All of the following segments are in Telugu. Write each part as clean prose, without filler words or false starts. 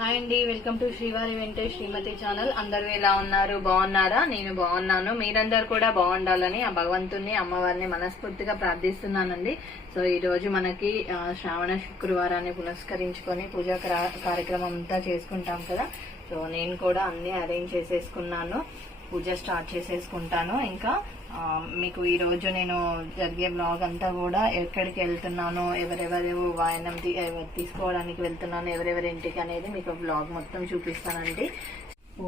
హాయ్ అండి, వెల్కమ్ టు శ్రీవారి వెంకటేష్ శ్రీమతి ఛానల్. అందరూ ఎలా ఉన్నారు? బాగున్నారా? నేను బాగున్నాను. మీరందరూ కూడా బాగుండాలని ఆ భగవంతుని అమ్మవారిని మనస్ఫూర్తిగా ప్రార్థిస్తున్నానండి. సో ఈ రోజు మనకి శ్రావణ శుక్రవారాన్ని పురస్కరించుకొని పూజా కార్యక్రమం అంతా చేసుకుంటాం కదా. సో నేను కూడా అన్ని అరేంజ్ చేసేసుకున్నాను, పూజ స్టార్ట్ చేసేసుకుంటాను. ఇంకా మీకు ఈ రోజు నేను జరిగే బ్లాగ్ అంతా కూడా ఎక్కడికి వెళ్తున్నాను, ఎవరెవరు వాయనం తీసుకోవడానికి వెళ్తున్నాను, ఎవరెవరి ఇంటికి అనేది మీకు బ్లాగ్ మొత్తం చూపిస్తానండి.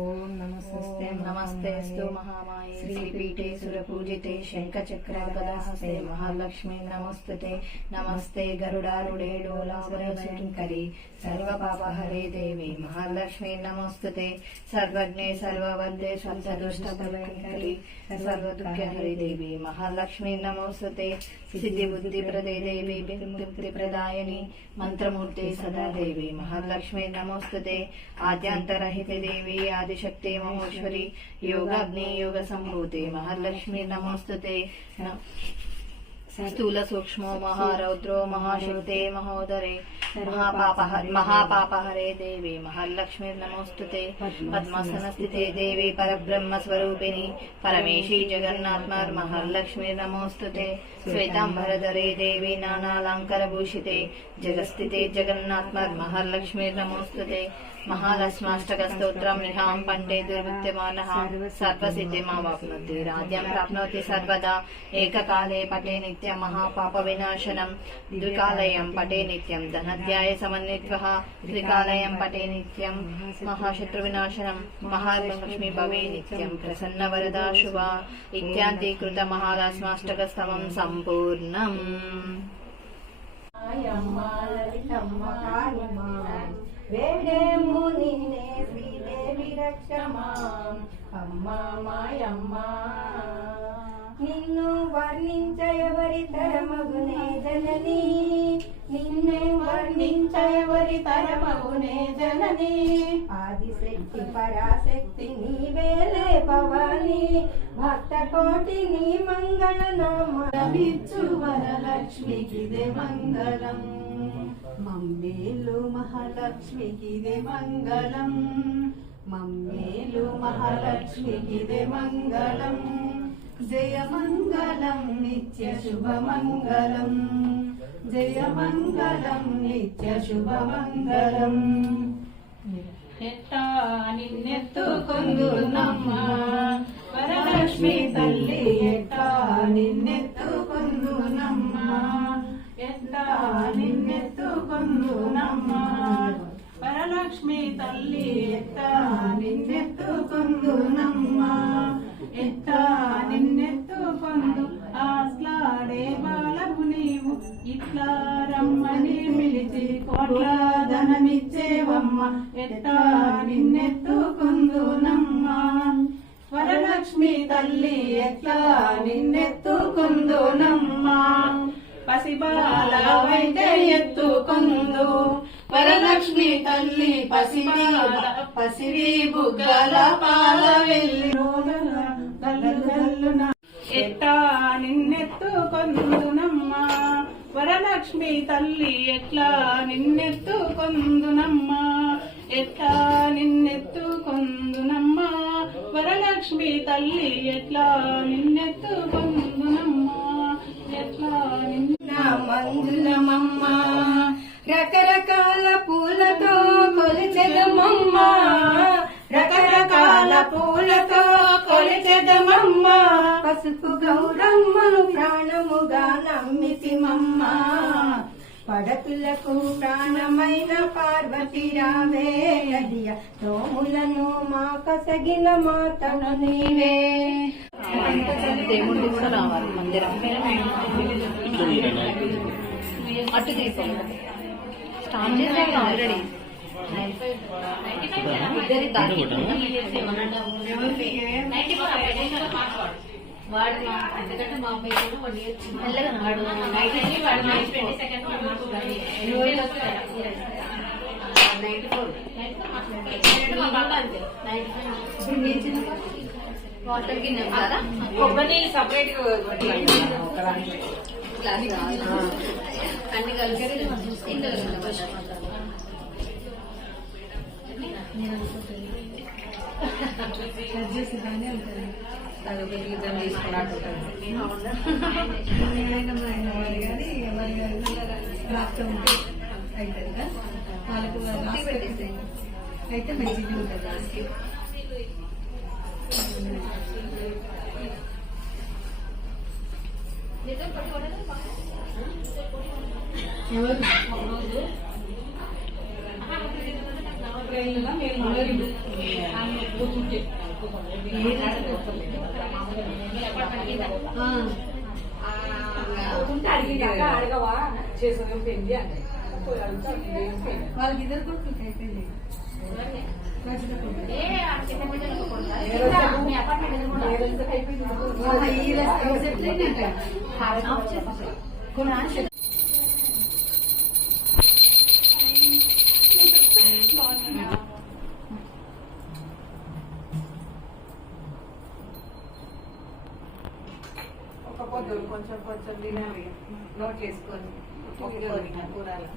ఓం నమస్తే నమస్తేస్తు మహామాయే శ్రీపీఠే సురపూజితే శంఖచక్రగదాహస్తే మహాలక్ష్మీ నమస్తుతే. నమస్తే గరుడారుడే డోలావరశంకరి సర్వపాపహరే దేవి మహాలక్ష్మీ నమస్తుతే. సర్వజ్ఞే సర్వవందే సర్వదుష్టభయంకరి సర్వదుఃఖహరి దేవి మహాలక్ష్మీ నమస్తుతే. సిద్ధి బుద్ధి ప్రదే దేవి ముక్తి ప్రదాయని మంత్రమూర్తి సదా దేవి మహాలక్ష్మీ నమస్తుతే. ఆద్యాంతరహిత దేవి ఆదిశక్తి మహేశ్వరి యోగాగ్ని యోగ సంభూతే మహాలక్ష్మీ నమస్తుతే. స్థూల సూక్ష్మో మహారౌద్రో మహాశక్తే మహోదరే మహాపాపహరే దేవి మహాలక్ష్మీ నమోస్తుతే. పద్మాసన స్థితే దేవి పరబ్రహ్మ స్వరూపిణి పరమేశీ జగన్నాథ్మర్ మహాలక్ష్మీ నమోస్తుతే. శ్వేతాంబరధరే దేవి నానాలంకర భూషితే జగస్థితే జగన్నాథ్మర్ మహాలక్ష్మీ నమోస్తుతే. మహాలక్ష్మాష్టక స్తోత్రం నిహాం పండే దుర్విద్యమానః సర్వసిద్ధిమావాప్నోతి. రాజ్యం ప్రాప్నోతి సర్వదా. ఏకకాలే పటే నిత్యం మహాపాప వినాశనం. ద్వికాలయం పటే నిత్యం ధనధ్యాయ సమన్విత్వః. త్రికాలయం పటే నిత్యం మహాశత్రు వినాశనం. మహాలక్ష్మి భవే నిత్యం ప్రసన్న వరదా శుభా. ఇత్యాంతి కృత మహాలక్ష్మాష్టక స్తవం సంపూర్ణం. వేడేము నిన్నే శ్రీదేవి రక్షమా అమ్మా మాయమ్మా. నిన్ను వర్ణించ ఎవరి తరమగునే జనని, నిన్నే వర్ణించ ఎవరి తరమగునే జనని. ఆదిశక్తి పరాశక్తి నీవేలే భవాని. భక్త కోటి నీ మంగళ నామమిచ్చు వరలక్ష్మికిదే మంగళం. మమ్మేలు మహాలక్ష్మికిదే మంగళం. మమ్మేలు మహాలక్ష్మికిదే మంగళం. జయ మంగళం నిత్య శుభమంగళం. జయ మంగళం నిత్య శుభమంగళం. ఎట్టా నిన్నెత్తుకొందునమ్మా వరలక్ష్మి తల్లి. ఎట్టా నిన్నెత్తుకొందునమ్మా. ఎట్టా నిన్నెత్తుకొందునమ్మా వరలక్ష్మి తల్లి. ఎట్టా నిన్నెత్తుకొందునమ్మా. ఎట్టా నిన్నెత్తుకొందు ఆస్లాడే బాలము నీవు. ఇట్లా రమ్మని పిలిచి కోట్ల ధనమిచ్చేవమ్మ. ఎట్టా నిన్నెత్తుకొందునమ్మా వరలక్ష్మి తల్లి. ఎట్లా నిన్నెత్తుకొందునమ్మా. పసిబాలవైతే ఎత్తుకొందు వరలక్ష్మి తల్లి. పసివి బుగ్గల పాల వెళ్ళి ఎట్టా నిన్నెత్తుకొందునమ్మా వరలక్ష్మి తల్లి. ఎట్లా నిన్నెత్తుకొందునమ్మా. ఎట్లా నిన్నెత్తుకొందునమ్మా వరలక్ష్మి తల్లి. ఎట్లా నిన్నెత్తుకొందునమ్మా. ఎట్లా నిన్న మంజులమమ్మ. రకరకాల పూలతో కొలిచెదమమ్మ. రకరకాల పూలతో కొలిచెదమమ్మ. పసుపు గౌరమ్మను ప్రాణముగా నమ్మితిమమ్మ. పడతులకు ప్రాణమైన పార్వతి రావే. అడియ తోములను మా కసగిన మాతను నీవే. దేవుడి కూడా రావాలి మందిరం. అటు తీసాను స్టార్ట్ చేసాను ఆల్రెడీ. ఇద్దరి ఎందుకంటే మా అమ్మాయి వాటర్ గిన్నె కొబ్బరి సపరేట్ అన్ని కలిసి అదొక జీతం తీసుకున్నట్టు అయితే మంచిగా ఉంటుంది. అడగవా చేసిన పెళ్లి అంటే వాళ్ళకి ఇద్దరు కొడుకు అయిపోయింది. ఒక పొద్దు కొంచెం కొంచెం తినాలి, నోట్ చేసుకొని కూరలు.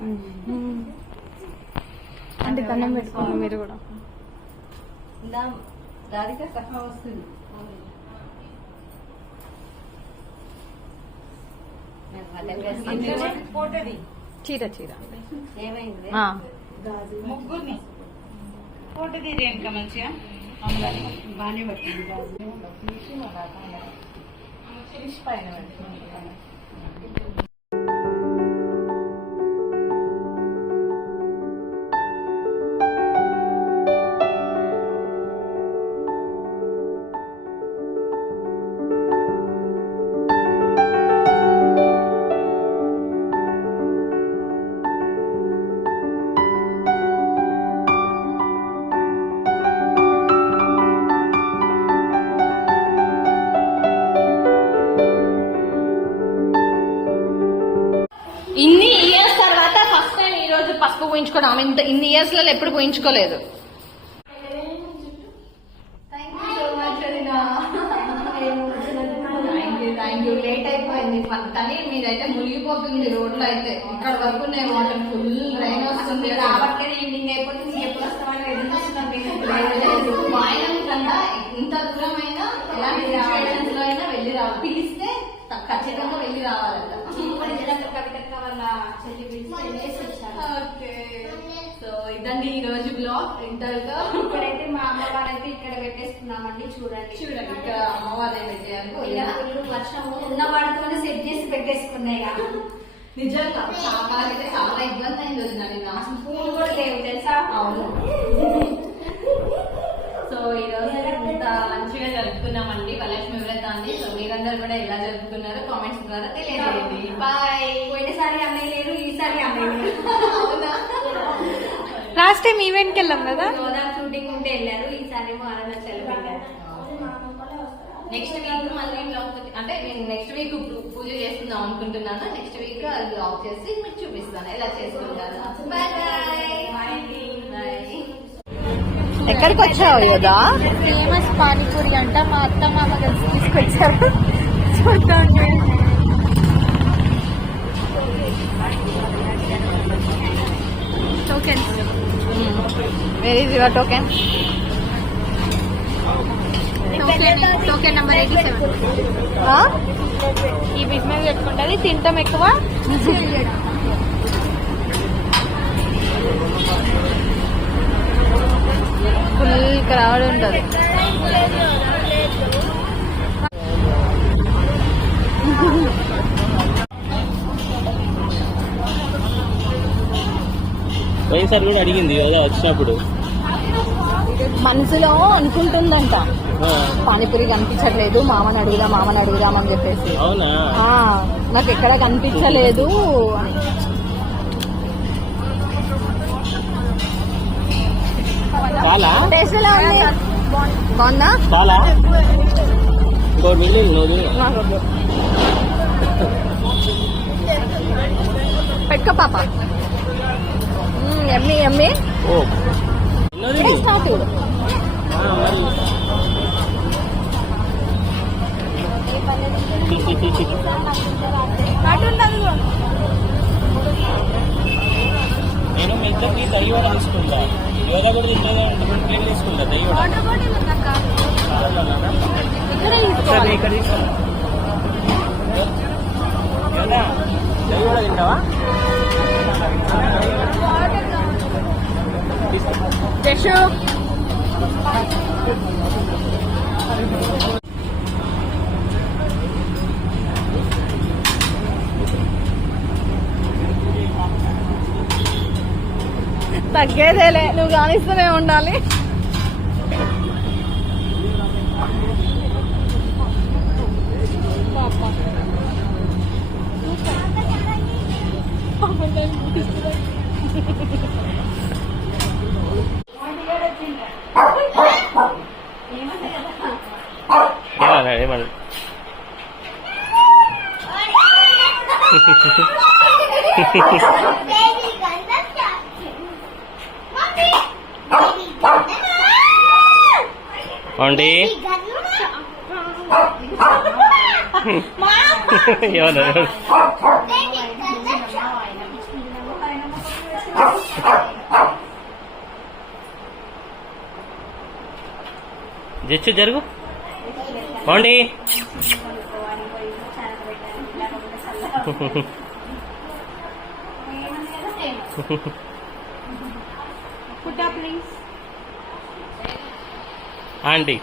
అంటే దండం పెట్టుకోండి మీరు కూడా. రాధిక సహా వస్తుంది. చీర చీర ఏమైంది? ముగ్గురిని ఫోటో తీరి ఇంకా మంచిగా బాగానే పట్టింది గాజు. పైన ఇన్ని ఇయర్స్ తర్వాత ఫస్ట్ టైం ఈ రోజు పసుపు పోయించుకోవడం. ఆమె ఇన్ని ఇయర్స్ లలో ఎప్పుడు పోయించుకోలేదు. Thank you. లేట్ అయిపోయింది కానీ మీరైతే మునిగిపోతుంది రోడ్లో అయితే. ఇక్కడ వరకు నేను వాటర్ ఫుల్ రైన్ వస్తుంది కాబట్టి ఈవినింగ్ అయిపోతుంది. ఎప్పుడు వస్తామని ఎదురు చూస్తున్నాను. వాయినం కన్నా ఇంత దూరమైనా ఎలాంటి సిచ్యువేషన్స్ లో అయినా వెళ్ళి రావాలి. పిలిస్తే ఖచ్చితంగా వెళ్ళి రావాలంట. సో ఇదండి ఈ రోజు బ్లాగ్ ఇంటర్గా. ఇక్కడైతే మా అమ్మ వాళ్ళైతే ఇక్కడ పెట్టేసుకున్నామండి. చూడండి చూడండి ఇక్కడ అమ్మవారు ఏమైతే వర్షం ఉన్న వాటితోనే సెట్ చేసి పెట్టేసుకున్నాయి. నిజంగా చాలా చాలా ఇబ్బంది అయింది వదినండి. నా పూలు కూడా లేవు తెలుసా? అవును. సో ఈ రోజు ఇంత మంచిగా జరుపుకున్నామండి వరలక్ష్మి వ్రతాన్ని. సో మీరందరూ కూడా ఎలా జరుపుకున్నారో కామెంట్స్ ద్వారా తెలియజేయండి. బాయ్. పోయినసారి అమ్మాయి లేరు, ఈసారి అమ్మాయి లేరు. అవునా? లాస్ట్ టైం ఈవెంట్ కి వెళ్ళాం కదా. గోదావరి షూటింగ్ ఉంటే వెళ్ళారు, ఈసారి ఏమో అరుణాచల్ వెళ్ళారు. నెక్స్ట్ వీక్ మళ్ళీ బ్లాగ్ అంటే నేను నెక్స్ట్ వీక్ పూజ చేస్తుందాం అనుకుంటున్నాను. నెక్స్ట్ వీక్ అది బ్లాగ్ చేసి మీకు చూపిస్తాను ఎలా చేసుకుంటాను. Bye bye. ఎక్కడికి వచ్చావు యోదా? ఫేమస్ పానీపూరి అంట. మా అత్త మామ కలిసి తీసుకొచ్చారు. Token. Where is your token? Token number 87. ఈ బిజినెస్ పెట్టుకుంటుంది. తింటాం ఎక్కువ. ఫుల్ క్రౌడ్ ఉంటుంది. పోయినసారి కూడా అడిగింది కదా వచ్చినప్పుడు. మనసులో అనుకుంటుందంట పానీపూరి కనిపించట్లేదు, మామని అడుగుదాం అని చెప్పేసి. అవునా? నాకు ఎక్కడ కనిపించలేదు అని. చాలా టేస్ట్ ఎలా ఉంది? బాగుందా? చాలా ఇంకో మిగిలింది నువ్వు పెట్టుకో పాప. ఎమ్మి ఎమ్మి. ఓ ఉన్నది నేను మెత్తకి దही వడ తీసుకుంటా. యోగా కూడా తింటుందా? 2 ప్లేట్లు తీసుకుంటా దही వడ. వాటర్ బాటిల్ ఉందక్క ఇక్కడే ఒకసారి తీసుకోవాలి. ఇక్కడ తీసుకో. యోగా, దही వడ తింటావా? తీసుకో. జషు తగ్గేదేలే, నువ్వు కానిస్తూనే ఉండాలి. ఏమన్నా అండి ఏమన్నా జచ్చు జరుగు పోండి. ఆంటీ